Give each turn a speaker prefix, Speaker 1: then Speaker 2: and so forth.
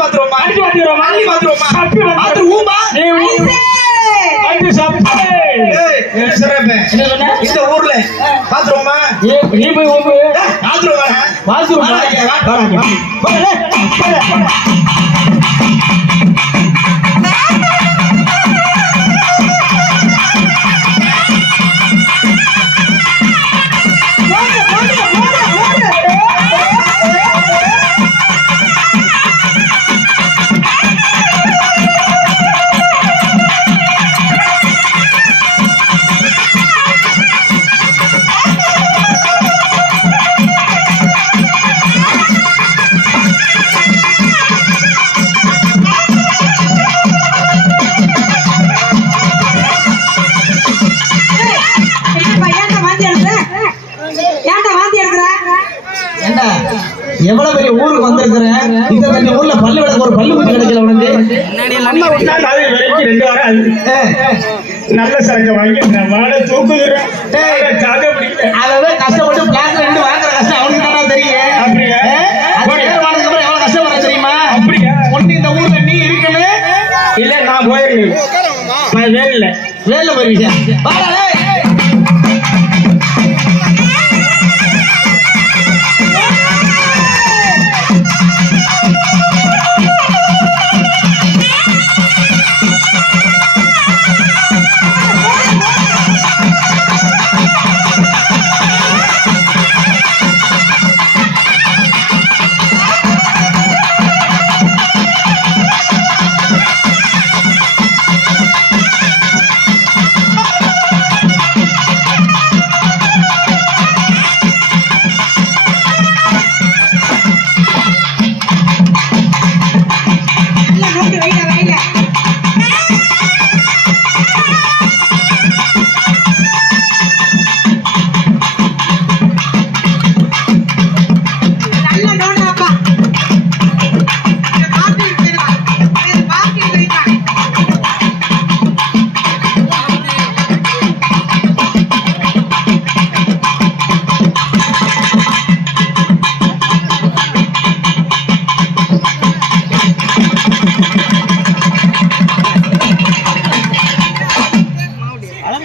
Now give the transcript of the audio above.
Speaker 1: பாத்துருமா
Speaker 2: இந்த ஊர்ல பாத்துருமா
Speaker 3: எவ்வளவு பெரிய ஊருக்கு வந்திருக்கிறேன் இந்த பெரிய ஊர்ல பள்ளி வளர்க்க ஒரு பள்ளி கூட்டி கிடைக்கல உனக்கு
Speaker 1: ரெண்டு வாரம் நல்ல சரக்கு வாங்கி வாழை தூக்குகிறேன்
Speaker 3: அதாவது கஷ்டப்பட்டு பிளாஸ் ரெண்டு வாங்குற கஷ்டம் அவனுக்கு தான் தெரியும்
Speaker 1: இல்ல நான் போயிருக்கேன் வேலை
Speaker 3: வேலை போயிருக்கேன்
Speaker 4: 还越来越。